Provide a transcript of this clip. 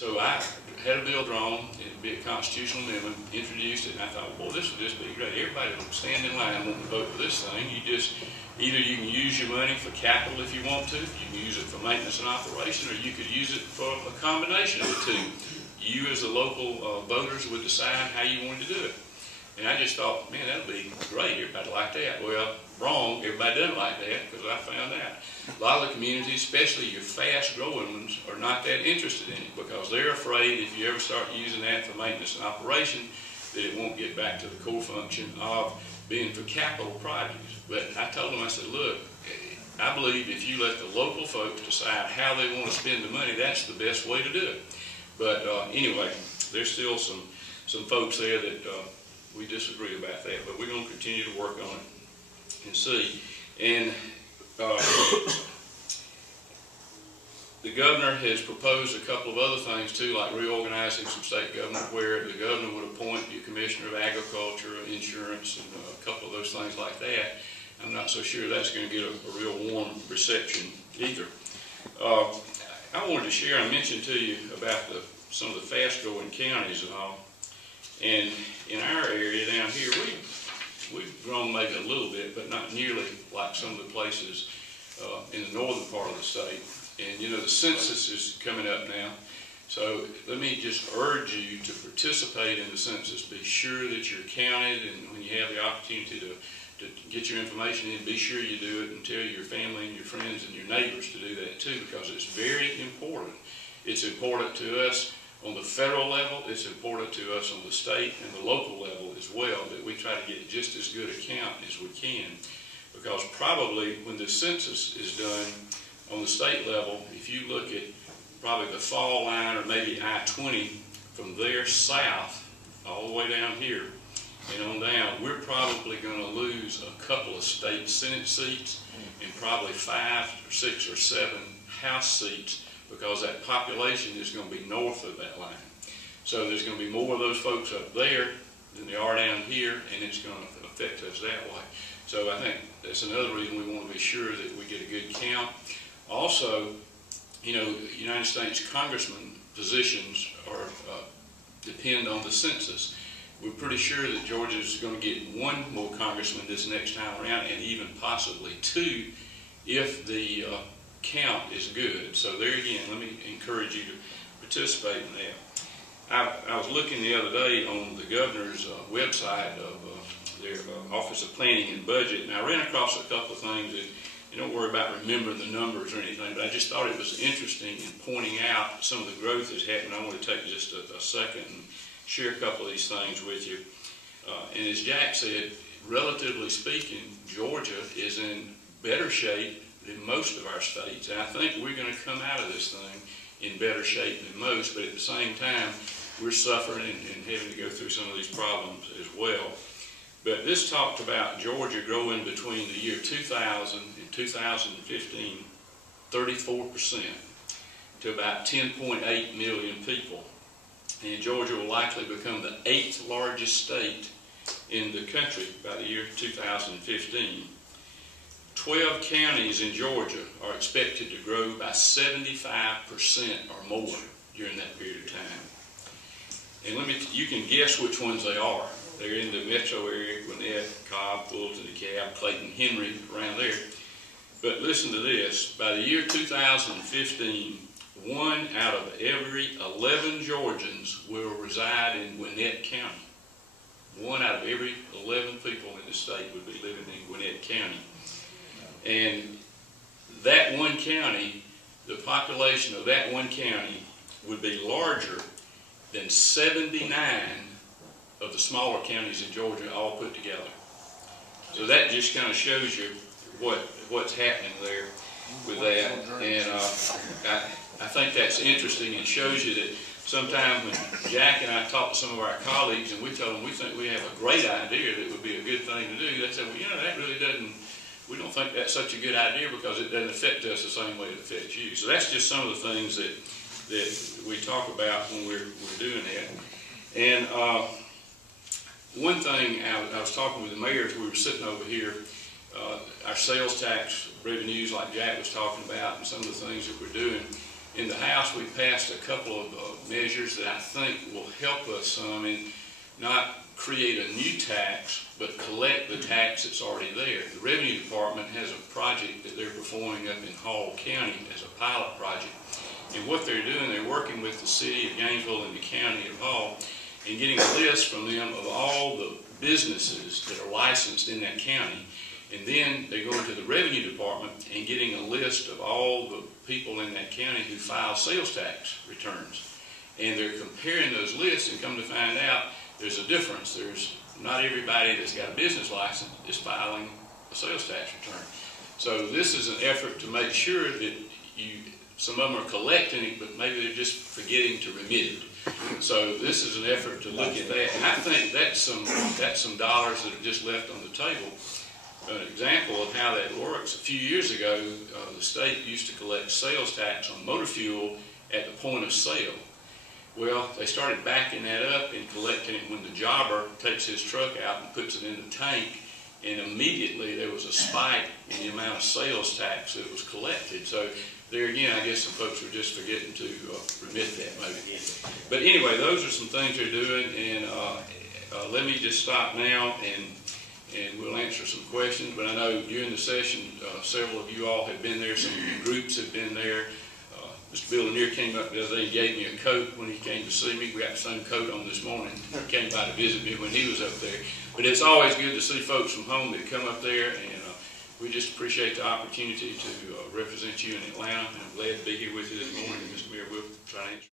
So I had a bill drawn, it'd be a constitutional amendment, introduced it, and I thought, well, this would just be great. Everybody will stand in line wanting to vote for this thing. Either you can use your money for capital if you want to, you can use it for maintenance and operation, or you could use it for a combination of the two. You as the local voters would decide how you wanted to do it. And I just thought, man, that would be great, everybody like that. Well, wrong, everybody doesn't like that, because I found out. A lot of the communities, especially your fast-growing ones, are not that interested in it, because they're afraid if you ever start using that for maintenance and operation, that it won't get back to the core function of being for capital projects. But I told them, I said, look, I believe if you let the local folks decide how they want to spend the money, that's the best way to do it. But anyway, there's still some folks there that we disagree about that, but we're going to continue to work on it and see. And the governor has proposed a couple of other things too, like reorganizing some state government, where the governor would appoint the commissioner of agriculture, insurance, and a couple of those things like that. I'm not so sure that's going to get a real warm reception either. I wanted to share, I mentioned to you about some of the fast-growing counties and all. And in our area down here, we've grown maybe a little bit, but not nearly like some of the places in the northern part of the state. And you know, the census is coming up now. So let me just urge you to participate in the census. Be sure that you're counted, and when you have the opportunity to get your information in, be sure you do it, and tell your family and your friends and your neighbors to do that too, because it's very important. It's important to us on the federal level, it's important to us on the state and the local level as well, that we try to get just as good a count as we can. Because probably when the census is done on the state level, if you look at probably the fall line or maybe I-20 from there south all the way down here and on down, we're probably going to lose a couple of state Senate seats and probably 5 or 6 or 7 House seats, because that population is going to be north of that line. So there's going to be more of those folks up there than there are down here, and it's going to affect us that way. So I think that's another reason we want to be sure that we get a good count. Also, you know, United States congressman positions are depend on the census. We're pretty sure that Georgia's going to get 1 more congressman this next time around, and even possibly 2 if the count is good. So there again, let me encourage you to participate in that. I was looking the other day on the governor's website of their Office of Planning and Budget, and I ran across a couple of things that, you don't worry about remembering the numbers or anything, but I just thought it was interesting in pointing out some of the growth that's happening. I want to take just a second and share a couple of these things with you. And as Jack said, relatively speaking, Georgia is in better shape than most of our states. And I think we're going to come out of this thing in better shape than most, but at the same time, we're suffering and having to go through some of these problems as well. But this talked about Georgia growing between the year 2000 and 2015, 34% to about 10.8 million people. And Georgia will likely become the 8th largest state in the country by the year 2015. 12 counties in Georgia are expected to grow by 75% or more during that period of time. And you can guess which ones they are. They're in the metro area: Gwinnett, Cobb, Fulton, DeKalb, Clayton, Henry, around there. But listen to this. By the year 2015, 1 out of every 11 Georgians will reside in Gwinnett County. 1 out of every 11 people in the state would be living in Gwinnett County. And that one county, the population of that one county would be larger than 79 of the smaller counties in Georgia all put together. So that just kind of shows you what's happening there with that. And I think that's interesting, and shows you that sometimes when Jack and I talk to some of our colleagues and we tell them we think we have a great idea that would be a good thing to do, they say, well, you know, that really doesn't, we don't think that's such a good idea because it doesn't affect us the same way it affects you. So that's just some of the things that we talk about when we're doing that. And one thing, I was talking with the mayors, we were sitting over here, our sales tax revenues like Jack was talking about and some of the things that we're doing. In the House, we passed a couple of measures that I think will help us some in not create a new tax, but collect the tax that's already there. The Revenue Department has a project that they're performing up in Hall County as a pilot project. And what they're doing, they're working with the city of Gainesville and the county of Hall and getting a list from them of all the businesses that are licensed in that county. And then they're going to the Revenue Department and getting a list of all the people in that county who file sales tax returns. And they're comparing those lists, and come to find out there's a difference. There's not everybody that's got a business license is filing a sales tax return. So this is an effort to make sure that some of them are collecting it, but maybe they're just forgetting to remit it. So this is an effort to look at that. And I think that's some dollars that are just left on the table. An example of how that works, a few years ago, the state used to collect sales tax on motor fuel at the point of sale. Well, they started backing that up and collecting it when the jobber takes his truck out and puts it in the tank, and immediately there was a spike in the amount of sales tax that was collected. So there again, I guess some folks were just forgetting to remit that maybe. But anyway, those are some things they're doing, and let me just stop now and we'll answer some questions. But I know during the session, several of you all have been there, some of your groups have been there. Mr. Bill Lanier came up the other day and gave me a coat when he came to see me. We got the same coat on this morning. He came by to visit me when he was up there. But it's always good to see folks from home that come up there, and we just appreciate the opportunity to represent you in Atlanta. And I'm glad to be here with you this morning. Mr. Mayor, we'll try to answer.